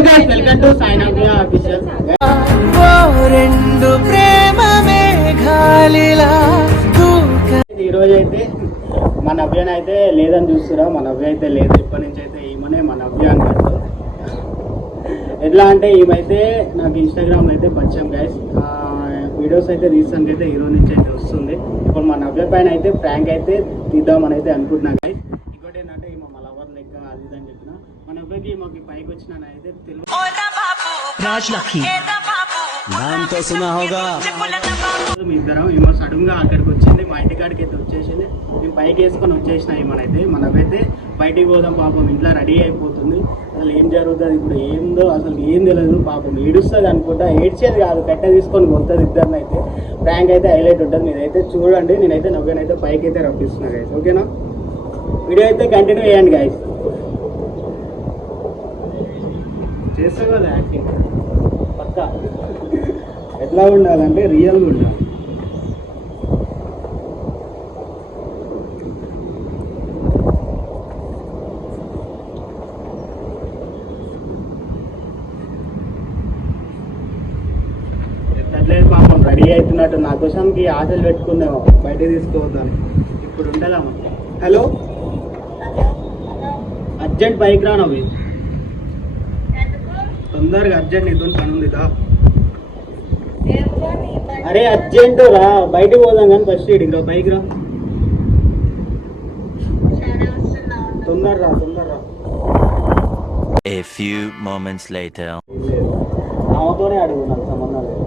Welcome to official రెండు ప్రేమ మేఘాలిలా ఈ రోజు అయితే మన నవ్యని అయితే లేదని చూస్తురా మన నవ్య అయితే లేదు. ఇప్పటి నుంచి అయితే ఈమెనే మన నవ్య అన్నట్టు ఎట్లా అంటే ఈమైతే నాకు ఇన్స్టాగ్రామ్ అయితే పరిచయం గైస్ వీడియోస్ అయితే తీసానికి అయితే హీరో నుంచి అయితే వస్తుంది. ఇప్పుడు మా నవ్య పైన అయితే ప్రాంక్ అయితే తీద్దామని అయితే అనుకుంటున్నా గైస్ ఇంకోటి ఏంటంటే ఈమె మా లవర్ లెక్క అది ఇది అని చెప్పిన మొత్తానికి మాకు పైకి వచ్చిన అయితే తెలుగు నాంతో సునాహోగా. మీ ఇద్దరం ఏమో సడన్గా అక్కడికి వచ్చింది మా ఇంటి కాడికి అయితే వచ్చేసింది. మేము పైకి వేసుకొని వచ్చేసినా ఏమనైతే మనమైతే బయటికి పోదాం పాపం ఇంట్లో రెడీ అయిపోతుంది. అసలు ఏం జరుగుతుంది ఇప్పుడు ఏందో అసలు ఏం తెలియదు పాపం ఏడుస్తుంది అనుకుంటా ఏడ్చేది కాదు కట్ట తీసుకొని పోతుంది ఇద్దరిని అయితే. ప్రాంక్ అయితే హైలైట్ ఉంటుంది మీరైతే చూడండి నేనైతే నవ్వేనైతే పైకి అయితే రప్పిస్తున్నాను ఓకేనా వీడియో అయితే కంటిన్యూ చేయండి గాయస్ కదా యాక్టింగ్ పక్కా. ఎట్లా ఉండాలంటే రియల్గా ఉండాలి. పాపం రెడీ అవుతున్నట్టు నా కోసంకి ఆశలు పెట్టుకుందేమో బయట తీసుకోవద్దని. ఇప్పుడు ఉండదామా హలో. అర్జెంట్ బైక్ రానవి. తొందరగా అర్జెంట్ నీతో పని ఉంది దా. అరే అర్జెంట్ రా. బయటికి పోదాం కానీ ఫస్ట్ ఇడికి రా బైక్ రా. తొందర రా తొందర రా. A few moments later. ఆమెతోనే అడుగు నాకు సంబంధం లేదు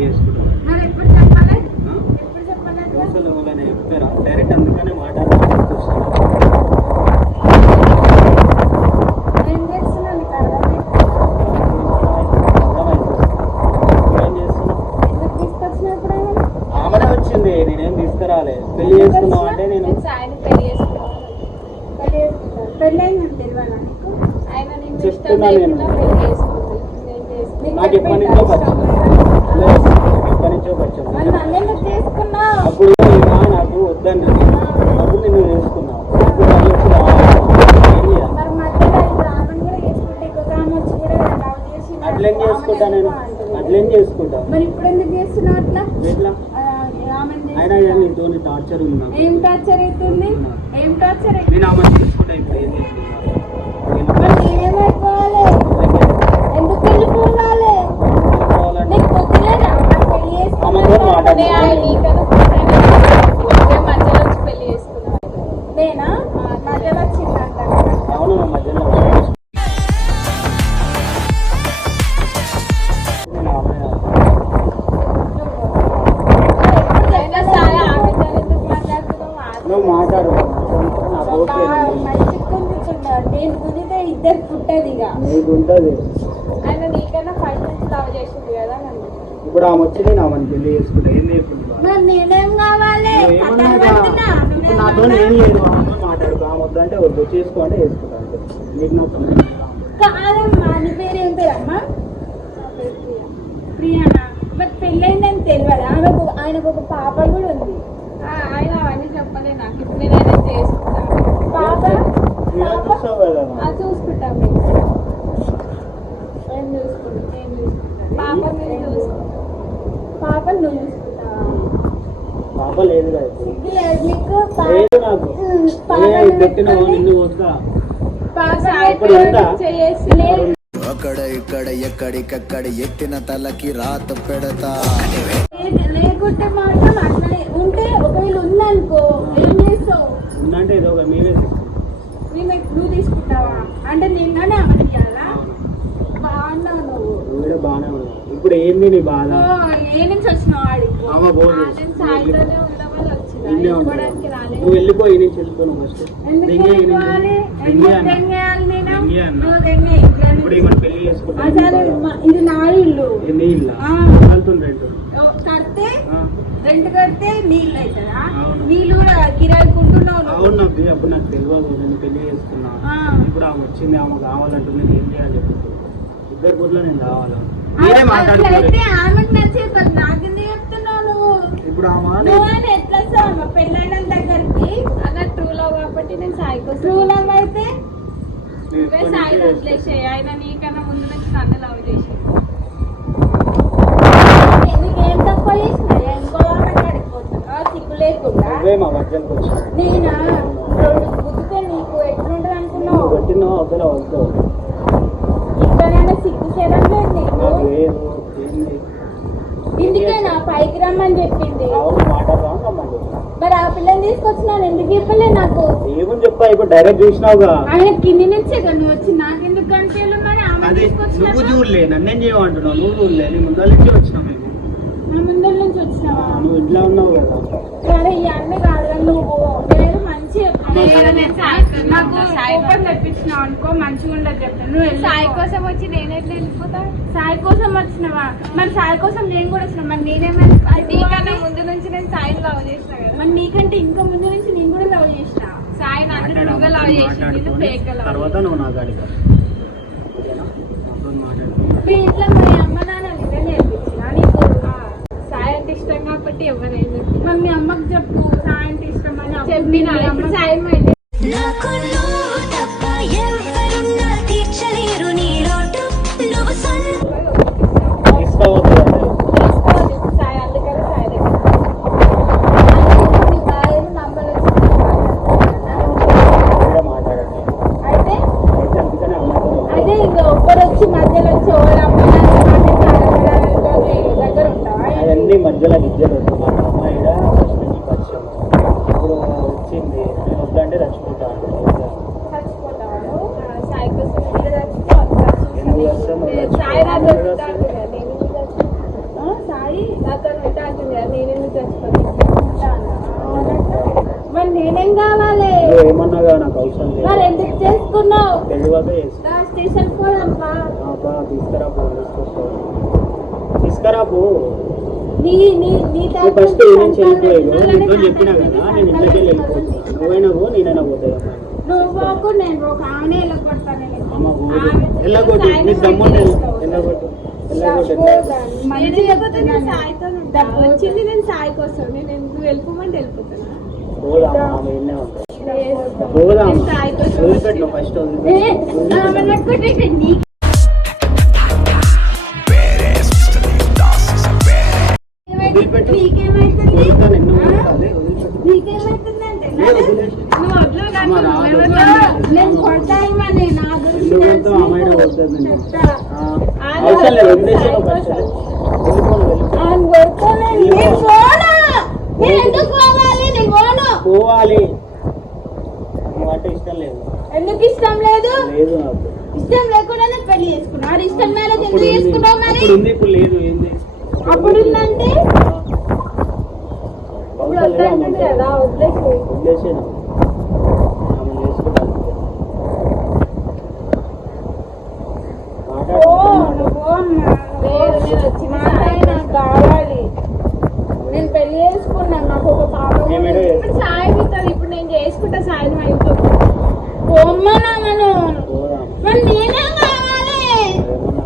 చెప్పారా? డైరెక్ట్ అందుకనే నేనేం తీసుకురాలే. పెళ్ళి చేసుకున్నావు అంటే నేను చెప్తున్నా నేను. నాకు ఎప్పటి నుంచో అప్పుడు నాకు వద్దన్నది అప్పుడు నేను? అట్లేం చేసుకుంటా నేను అట్లేం చేసుకుంటా మరి ఇప్పుడు ఎందుకు చేస్తున్నావు అట్లా ఎట్లా నీతో టార్చర్ ఉంది నాకు ఏం టార్చర్ అవుతుంది ఏం టార్చర్ నేను ఆమె తీసుకుంటా ఇప్పుడు ఏం చేస్తున్నా మరి నేనేమైపోవాలి ఎందుకు వెళ్ళిపోవాలి నీకు పొద్దులేదా పెళ్ళి ఆమెతో మాట్లాడు. నేనా? మధ్యలో వచ్చిందంట. అవును నా మధ్యలో నేను ఆమె- నువ్వు మాట్లాడు. నాకు ఓకే నేను కుదితే ఇద్దరు పుట్టది ఇక నీకు ఉంటుంది ఆయన నీకన్నా ఫైవ్ నుంచి లవ్ చేసింది కదా నన్ను ఇప్పుడు ఆమె వచ్చి నేను ఆమెను పెళ్ళి చేసుకుంటా. ఏం నాతో ఏం లేదు. మాట్లాడుకో ఆమె వద్దంటే వద్దు. చేసుకో అంటే నీకు నీ ప్రియానా? పెళ్ళైందని తెలియదు? ఆమెకు ఆయనకు ఒక పాప కూడా ఉంది. ఆయన అవన్నీ చెప్పలే నాకు. ఇప్పుడు నేను ఆయన చేసుకుంటా. పాప? మేము చూసుకుంటాం నేను చూసుకుంటాను పాప మీరు చూసుకుంటాం నువ్వు పాప లేదు. సిగ్గు లేదు నీకు లేదు నాకు. పెట్టినావు? నిన్ను. అక్కడ ఇక్కడ ఎక్కడికక్కడ ఎత్తిన తలకి రాత పెడతా. లేకుంటే మాత్రం అట్లనే ఉంటే ఒకవేళ ఉందనుకో ఏం చేస్తావు? ఉందంటే ఏదో ఒక మీరే. మేము నువ్వు తీసుకుంటావా? అంటే నిన్ననే అమలు చేయాలా బాగున్నావు నువ్వు. బాగానే ఉన్నావు. ఇప్పుడు ఏంది నీ బాధ? ఏ నుంచి వచ్చినావు ఆడికి ఆమె పోదు నేను సాయిలోనే ఉండమని వచ్చిన ఇన్నే ఇవ్వడానికి ఉంటావు. రాలేదు నువ్వు వెళ్ళిపోయి నుంచి వెళ్ళిపోను ఫస్ట్ ఎందుకు దింగే ఈ నుంచి. వెళ్ళిపోవాలి దింగే ఎందుకు అన్న. తెంగేయాలి పెళ్ళి అన్న నువ్వు తిన్నే ఇంట్లో ఇప్పుడు నుంచి. ఈమెను పెళ్ళి అసలు చేసుకుంటాను మా- ఇది నా ఇల్లు ఆ. వెళ్తుంది రెండు ఓ, కడితే. రెంట్ కడితే నీళ్ళు అవుతుందా అవును. నీళ్ళు కూడా కిరాయి కుంటున్నావు నువ్వు. అవును నాకు అప్పుడు నాకు తెలియదు నేను పెళ్ళి చేసుకున్నా ఆ. ఇప్పుడు ఆమె వచ్చింది ఆమె కావాలంటుంది నేను ఏం చేయాలని చెప్పి ఇద్దరు పూట్లో నేను కావాలా మీరే మాట్లాడుకోవాలి ఇప్పుడు ఎట్లా పెళ్ళైన దగ్గరికి. అన్న ట్రూ లవ్ కాబట్టి నేను సాయి కోసం ట్రూ లవ్ అయితే? నువ్వే సాయి వదిలేసే. ఆయన నీకన్నా ముందు నుంచి నన్ను లవ్ చేసి. నీకు తక్కువ చేసినా? ఇంకో ఆమె కడిగిపోతున్నా? సిగ్గు లేకుండా. నేనా? గుద్దితే నీకు ఎట్లుంటది అనుకున్నావు నువ్వు పెట్టిన వద్దల వద్దు ఇక్కడైనా సిగ్గు చేయట్లేదు నీకు నాకు లేదు ఏంది ఇందుకే నా పైకి రమ్మని చెప్పింది. మరి ఆ పిల్లని తీసుకొచ్చినాను ఎందుకు చెప్పలే నాకు? ఏమని చెప్పా ఇప్పుడు డైరెక్ట్ చూసినావుగా. ఆయన కింది నుంచే కదా నువ్వు వచ్చి నాకెందుకు గంటలు మరి ఆమె అది నువ్వు చూడలే నన్నేం చేయమంటున్నావు? నువ్వు చూడలే నీ ముందర నుంచి వచ్చినావు మేము. నా ముందర నుంచి వచ్చినావా? నువ్వు ఇంట్లో ఉన్నావు కదా. సరే ఈ అన్న కాదు నువ్వు నేను మంచి నాకు సాయి ఓపెన్ తెప్పించినావు అనుకో మంచిగా ఉండదు చెప్తాను నువ్వు సాయి కోసం వచ్చి నేను ఎట్లా వెళ్ళిపోతా సాయి కోసం వచ్చినవా మరి సాయి కోసం నేను కూడా వచ్చిన మరి నేనేమైనా నీకన్నా ముందు నుంచి నేను సాయిని లవ్ చేసిన కదా మరి నీకంటే ఇంకా ముందు నుంచి నేను కూడా లవ్ చేసిన సాయి నన్ను నువ్వుగా లవ్ మాట్లాడు, నేను ఫేక్ తర్వాత నువ్వు నాకు అడిగా మీ ఇంట్లో మరి అమ్మ నాన్న నిన్నే నేర్పించిన నీకు సాయి అంటే ఇష్టం కాబట్టి ఎవరైనా మరి మీ అమ్మకి చెప్పు సాయి అంటే ఇష్టం అని అప్పుడు చెప్పిన ఇప్పుడు అమ్మ- సాయి మైండ్ నాకు నువ్వు తప్ప ఎవరున్నా తీర్చలేరు నీ లోటు నువ్వు సొంత తీసుకోవద్దు సాయి అందుకని సాయి దగ్గర మీ భార్యను నంబర్ కూడా మాట్లాడండి అయితే అయితే అందుకనే అమ్మాయితో అదే ఇంకా ఒక్కరు వచ్చి మధ్యలో వచ్చి ఓళ్ళ అమ్మ నాన్న మాట చాలకడాలతో దగ్గర ఉంటావా అవన్నీ మధ్యలో విద్యలు వద్దు మా అమ్మాయి ఫస్ట్ నుంచి పరిచయం ఇప్పుడు వచ్చింది నేను వద్దంటే చచ్చిపోతా చచ్చిపోతావా నువ్వు? సాయి కోసం ఇక్కడ చచ్చిపో, ఎందుకు వస్తావు? నువ్వు నేను చచ్చిపో. సాయి నాతో ఎందుకు ఉంటా వస్తావు? అంటుంది కదా, నేను ఎందుకు చచ్చిపోతా? ఆ, సాయి నాతో ఉంటా అంటుంది కదా, నేను ఎందుకు చచ్చిపోతా ఉంటానా? మరి నేనేం కావాలి నువ్వు ఏమన్నా కానీ నాకు అవసరం మరి లేదు ఎందుకు చేసుకున్నావు? స్టేషన్ పోదాంపా అబ్బా, తీసుకురా పో తీసుకొస్తావు తీసుకురా పో. నీ నీ నీ నువ్వు ఫస్ట్ ఏం నుంచి వెళ్ళిపోయావు నీతో చెప్పినా కదా నేను ఇంట్లోకి వెళ్ళి వెళ్ళిపోతాను నువ్వైనా పో నేనైనా పోతాయి? నువ్వు నేను ఒక వెళ్ళగొడతాను వెళ్ళగొట్టు. నీకు వెళ్ళగొట్టు. వచ్చింది నేను సాయి కోసం. నేను ఎందుకు వెళ్ళిపోమంటే వెళ్ళిపోతాను పోవాలి నేను పోను పోవాలి నువ్వు అంటే ఇష్టం లేదు. ఎందుకు ఇష్టం లేదు? లేదు నాకు. ఇష్టం లేకుండానే పెళ్ళి చేసుకున్నావు మరి ఇష్టం మ్యారేజ్ ఎందుకు. చేసుకున్నావు మరి? అప్పుడు ఉంది ఇప్పుడు లేదు అప్పుడు ఉందంటే? ఇప్పుడు వద్దంటుంది కదా వదిలేసి వదిలేసాను ఆమె చేసుకుంటాను ఓ నువ్వు అమ్మా. లేదు, నేను వచ్చిన మా ఆయన నాకు కావాలి నేను పెళ్ళి చేసుకున్నాను నాకు ఒక పాప ఏమేడో ఇప్పుడు సాయి అవుతుంది ఇప్పుడు నేను చేసుకుంటా సాయి అయిపోతుంది పోమ్మా నాన్నను పోదాం మరి నేనే కావాలి ఏమన్నా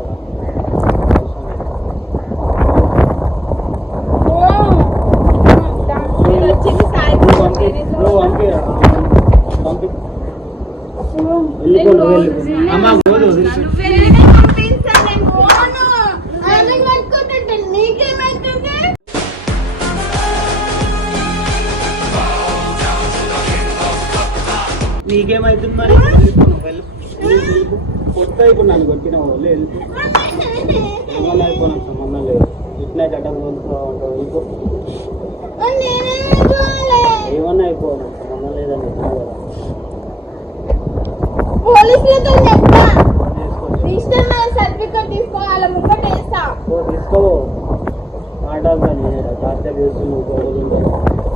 ఓ. నేను వచ్చింది సాయి నువ్వు కోసం పంపి నేను ఎందుకు నువ్వు వస్తా? పంపి పంపి వెళ్ళిపో నువ్వు వెళ్ళిపో అమ్మ పోదు వదిలిపెట్టు. నేనే పంపిస్తా, నేను పోను. ఆయన కట్టుకుంటుంటే నీకేమైతుంది మరి? వెళ్ళిపో కొత్త ఇప్పుడు నన్ను కొట్టిన వాళ్ళు వెళ్ళిపో సంబంధం లేదు ఇట్లా గడ్డ ఏమన్నా అయిపోయినా సంబంధం లేదని కదా పోలీసులతో చెప్తా మ్యారేజ్ సర్టిఫికేట్ తీసుకోవాలి వేస్తా. తీసుకో.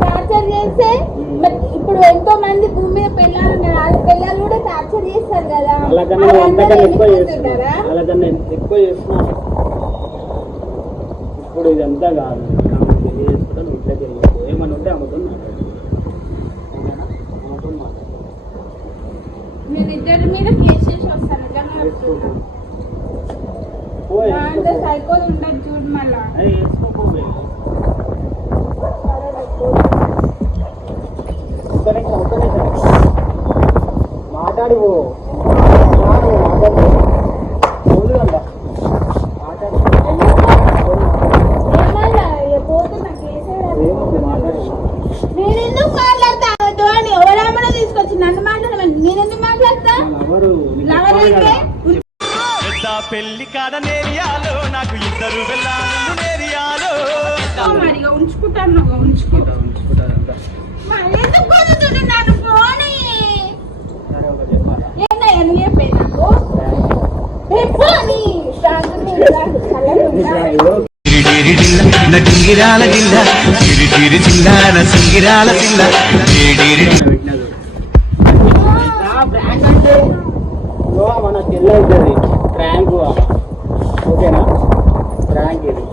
టార్చర్ చేస్తూ ఇప్పుడు ఎంతో మంది భూమి మీద వాళ్ళ పిల్లలు కూడా టార్చర్ చేస్తారు కదా. ఎక్కువ చేస్తున్నా ఇప్పుడు ఇదంతా కాదు. ఇంట్లోకి వెళ్ళిపో ఏమని ఉంటే ఆమెతో మాట్లాడు ఓకేనా ఆమెతో మాట్లాడు మీరు ఇద్దరి మీద కేసు చేసి వస్తాను నిజంగా చెప్తున్నా. పో, దాంట్లో వేసుకోపో. సైకోలు ఉండదు చూడు మళ్ళా మాట్లాడు. వదిలేయండి. మాట్లాడు. ఏమన్నా ఇక పోతున్నా కేసే ఏమొద్దు, మాట్లాడు. నేను ఎందుకు మాట్లాడతా అని ఎవరామలో తీసుకొచ్చి నన్ను మాట్లాడమని నేను ఎందుకు మాట్లాడతా కదా. పెళ్ళి కాడ నేరియాలో నాకు ఇద్దరు వెళ్ళాను నేరియాలో. మరి ఇక ఉంచుకుంటాను ఉంచుకుంటా ఉంచుకుంటా, ఎందుకు కుదురుతుంది నన్ను పోనీ? ఏందయ్యా నువ్వు చెప్పేది నాకు? పోనీ? డింగిరాల జిల్ల చిరి చిరి చిల్లాన సింగిరాల జిల్ల ఆ, ఇదిగో మన చెల్లి అవుతుంది ప్రాంక్ ఓకేనా? ప్రాంక్ ఇది.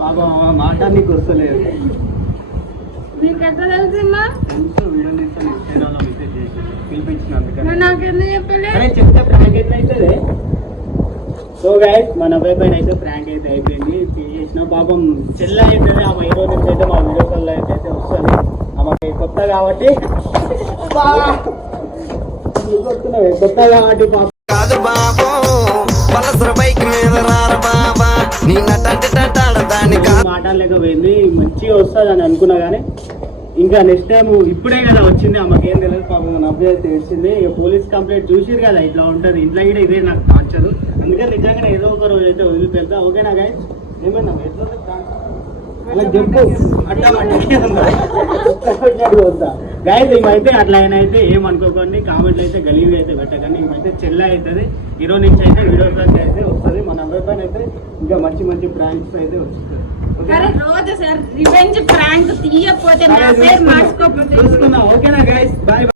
పాపం మాట నీకు వస్తలేదు. సో గైస్ మన అబ్బాయి పైన అయితే ప్రాంక్ అయితే అయిపోయింది. చేసిన పాపం చెల్ల ఆమె ఈ రోజు నుంచి అయితే మా వీడియో కాల్ అయితే అయితే వస్తుంది. ఆమెకి కొత్త కాబట్టి? కొత్త కాబట్టి కాదు బాబో పలసర బైక్ మీద రార బాబా. నీ నటంటే దాన్ని మాట్లాడలేకపోయింది మంచిగా వస్తుంది అని అనుకున్నా కానీ ఇంకా నెక్స్ట్ టైం ఇప్పుడే కదా వచ్చింది ఆమెకేం తెలియదు పాపం అబ్బాయి అయితే ఏడ్చింది ఇక పోలీస్ కంప్లైంట్ చూసిరు కదా ఇట్లా ఉంటుంది ఇంట్లో కూడా ఇదే నాకు టార్చరు అందుకని నిజంగానే ఏదో ఒక రోజు అయితే వదిలిపెడతా ఓకేనా గాయస్ ఏమన్నా ఎట్లా? అలా చెప్పు. గాయస్ ఏమైతే అట్లా అయినా అయితే ఏమనుకోకండి. కామెంట్లు అయితే గలీవి అయితే పెట్టకండి. ఏమైతే చెల్ల అవుతుంది హీరో నుంచి అయితే వీడియోస్ అయితే వస్తుంది. మన అబ్బాయి పైన అయితే ఇంకా మంచి మంచి ప్రాంక్స్ అయితే వస్తుంది. రోజు సార్ రివెంజ్ ప్రాంక్ తీయకపోతే ఓకేనా గైస్ బాయ్